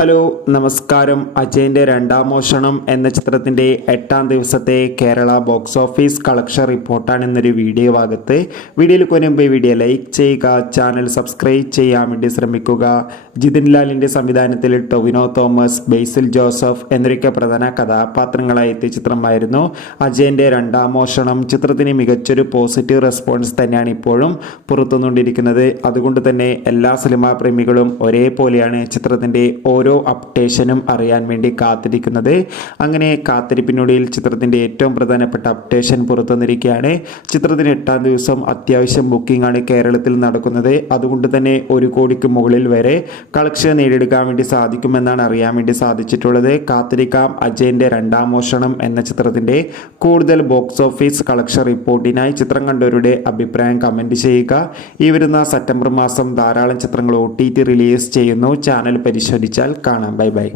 Hello നമസ്കാരം. അജയൻ്റെ രണ്ടാം മോഷണം എന്ന ചിത്രത്തിൻ്റെ 8ാം ദിവസത്തെ കേരള ബോക്സ് ഓഫീസ് കളക്ഷൻ റിപ്പോർട്ടാണ് ഇന്നൊരു വീഡിയോ ഭാഗത്ത്. വീഡിയോയിൽ മുൻപ് വീഡിയോ ലൈക്ക് ചെയ്യുക, ചാനൽ സബ്സ്ക്രൈബ് ചെയ്യാൻ വേണ്ടി ശ്രമിക്കുക. ജിതിൻ ലാലിൻ്റെ സംവിധാനത്തിൽ ടൊവിനോ തോമസ്, ബേസിൽ ജോസഫ് എന്നൊക്കെ പ്രധാന കഥാപാത്രങ്ങളായി എത്തിയ ചിത്രമായിരുന്നു അജയൻ്റെ രണ്ടാം മോഷണം. ചിത്രത്തിന് മികച്ചൊരു പോസിറ്റീവ് റെസ്പോൺസ് തന്നെയാണ് ഇപ്പോഴും പുറത്തുനിന്നുകൊണ്ടിരിക്കുന്നത്. അതുകൊണ്ട് തന്നെ എല്ലാ സിനിമാ പ്രേമികളും ഒരേപോലെയാണ് ചിത്രത്തിൻ്റെ ഓരോ അപ്ഡേഷനും അറിയാൻ വേണ്ടി കാത്തിരിക്കുന്നത്. അങ്ങനെ കാത്തിരിപ്പിനൊടുവിൽ ചിത്രത്തിൻ്റെ ഏറ്റവും പ്രധാനപ്പെട്ട അപ്ഡേഷൻ പുറത്തുവന്നിരിക്കുകയാണ്. ചിത്രത്തിന് 8ാം ദിവസം അത്യാവശ്യം ബുക്കിംഗ് ആണ് കേരളത്തിൽ നടക്കുന്നത്. അതുകൊണ്ട് തന്നെ 1 കോടിക്ക് മുകളിൽ വരെ കളക്ഷൻ നേടിയെടുക്കാൻ വേണ്ടി സാധിക്കുമെന്നാണ് അറിയാൻ വേണ്ടി സാധിച്ചിട്ടുള്ളത്. കാത്തിരിക്കാം അജയൻ്റെ രണ്ടാം മോഷണം എന്ന ചിത്രത്തിൻ്റെ കൂടുതൽ ബോക്സ് ഓഫീസ് കളക്ഷൻ റിപ്പോർട്ടിനായി. ചിത്രം കണ്ടവരുടെ അഭിപ്രായം കമൻറ്റ് ചെയ്യുക. ഈ വരുന്ന സെപ്റ്റംബർ മാസം ധാരാളം ചിത്രങ്ങൾ OTT റിലീസ് ചെയ്യുന്നു. ചാനൽ പരിശോധിച്ചാൽ കാണാം. Bye bye.